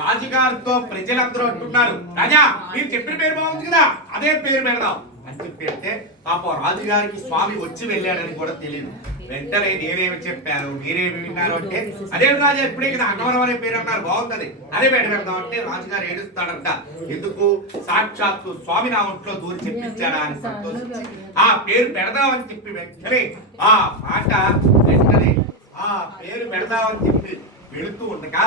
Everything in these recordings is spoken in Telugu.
రాజుగారితో ప్రజలందరూ అంటున్నారు, రాజా మీరు చెప్పిన పేరు బాగుంది కదా, అదే పేరు పెడదాం అని చెప్పి అంటే పాపం రాజుగారికి స్వామి వచ్చి వెళ్ళాడని కూడా తెలియదు. వెంటనే నేనేమి చెప్పాను మీరేమి విన్నారు అంటే, అదే రాజా ఇప్పుడే కదా అన్నవరం అనే పేరు అన్నారు, బాగుంటది అదే పేరు పెడదాం అంటే రాజుగారు ఏడుస్తాడంట. ఎందుకు? సాక్షాత్తు స్వామి నా ఒంట్లో దూరి చెప్పించాడా అని సంతోషించి ఆ పేరు పెడదామని చెప్పి వెంటనే ఆ మాట వెంటనే ఆ పేరు పెడదామని చెప్పి వెళుతూ ఉండగా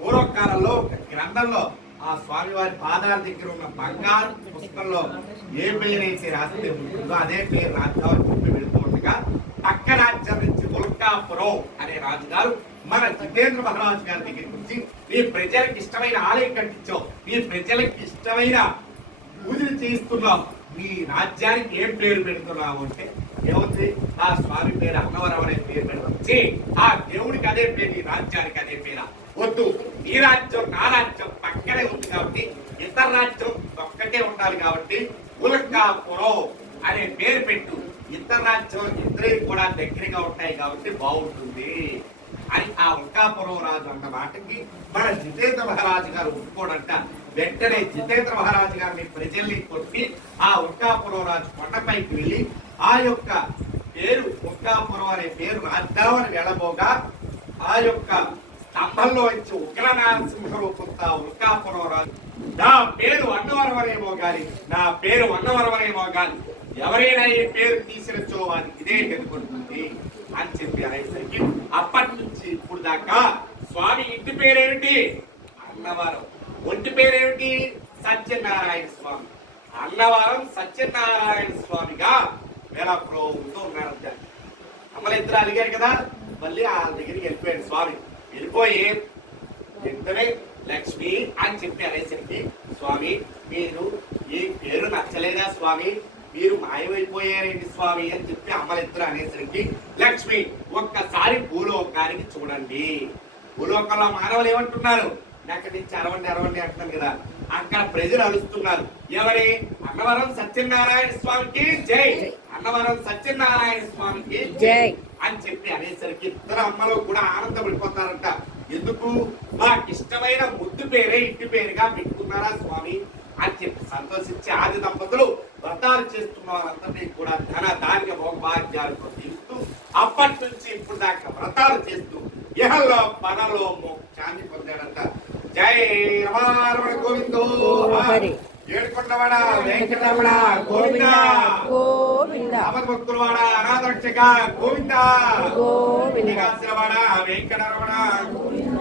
పూర్వకాలంలో ఒక గ్రంథంలో ఆ స్వామివారి పాదాల దగ్గర ఉన్న బంగారు పుస్తకంలో ఏ పేరైతే రాస్తే ఉంటుందో అదే పేరు రాజుగారు చెప్పి వెళుతూ ఉండగా పక్క రాజ్యం నుంచి ఉల్కాపురం అనే రాజుగారు మన జితేంద్ర మహారాజు గారి దగ్గరికి వచ్చి ఈ ప్రజలకు ఇష్టమైన ఆలయం కట్టించావు, ఈ ప్రజలకు ఇష్టమైన పూజలు చేయిస్తున్నావు, మీ రాజ్యానికి ఏం పేరు పెడుతున్నావు అంటే ఏముంది? ఆ స్వామి పేరు అన్నవరం అనే పేరు పెడవచ్చు, ఆ దేవుడికి అదే పేరు, ఈ రాజ్యానికి అదే పేరు వద్దు, ఈ రాజ్యం నా రాజ్యం పక్కనే ఉంది కాబట్టి ఇతర రాజ్యం ఒక్కటే ఉండాలి కాబట్టి ఉల్కాపురం అనే పేరు పెట్టు, ఇతర రాజ్యం ఇద్దరే కూడా దగ్గరగా ఉంటాయి కాబట్టి బాగుంటుంది అని ఆ ఉల్కాపురం రాజు అన్న మాటకి మన జితేంద్ర మహారాజు గారు ఒప్పుకోడంట. వెంటనే జితేంద్ర మహారాజు గారిని ప్రజల్ని కొట్టి ఆ ఉల్కాపురం రాజు కొండపైకి వెళ్ళి ఆ యొక్క పేరు ఉల్కాపురం అనే పేరు రాద్దామని వెళ్ళబోగా ఆ యొక్క స్తంభంలో వచ్చి ఉగ్రనారసింహ రూపంతో ఉల్కాపురం రాజు నా పేరు అన్నవరం అనేమో గాని, నా పేరు అన్నవరం అనేమో గాని, ఎవరైనా ఈ పేరు తీసినచో అది ఇదే ఎదుర్కొంటుంది అని చెప్పి అనేసరికి అప్పటి నుంచి ఇప్పుడు దాకా స్వామి ఇంటి పేరేమిటి? అన్నవరం. ఒంటి పేరేమిటి? సత్యనారాయణ స్వామి. అన్నవరం సత్యనారాయణ స్వామిగా వేలాపురంతో ఉన్నారు. అమ్మలు ఇద్దరు అడిగారు కదా, మళ్ళీ ఆ దగ్గరికి వెళ్ళిపోయాడు స్వామి. వెళ్ళిపోయి వెంటనే లక్ష్మి అని చెప్పి అనేసరికి స్వామి మీరు ఈ పేరు నచ్చలేదా స్వామి, మీరు మాయమైపోయారేంటి స్వామి అని చెప్పి అమ్మలిద్దరు అనేసరికి లక్ష్మి ఒక్కసారి భూలోకానికి చూడండి. భూలోకంలో మానవులు ఏమంటున్నారు? అక్కడి నుంచి అరవండి అరవండి అంటున్నాను కదా, అక్కడ ప్రజలు అరుస్తున్నారు. ఎవరి? అన్నవరం సత్యనారాయణ స్వామికి జై, అన్నవరం సత్యనారాయణ స్వామికి జై అని చెప్పి అనేసరికి ఇద్దరు అమ్మలు కూడా ఆనందపడిపోతారంట. ఎందుకు? మాకు ఇష్టమైన ముద్దు పేరే ఇంటి పేరుగా పెట్టుకున్నారా స్వామి అని చెప్పి సంతోషించి ఆది దంపతులు వ్రతాలు చేస్తున్న వారందరినీ కూడా ధన ధాన్య భోగభాగ్యాలతో తీరుస్తూ అప్పటి నుంచి ఇప్పుడు దాకా వ్రతాలు చేస్తూ ఇహలో పరలో మోక్షాన్ని పొందాడంట. జై రమారమణ గోవిందో, ఏడుకొండవాడ వెంకటరమణ గోవింద గోవింద, అమరభక్తులవాడ అనాథరక్షక గోవింద గోవింద, వెంకటరమణ గోవింద.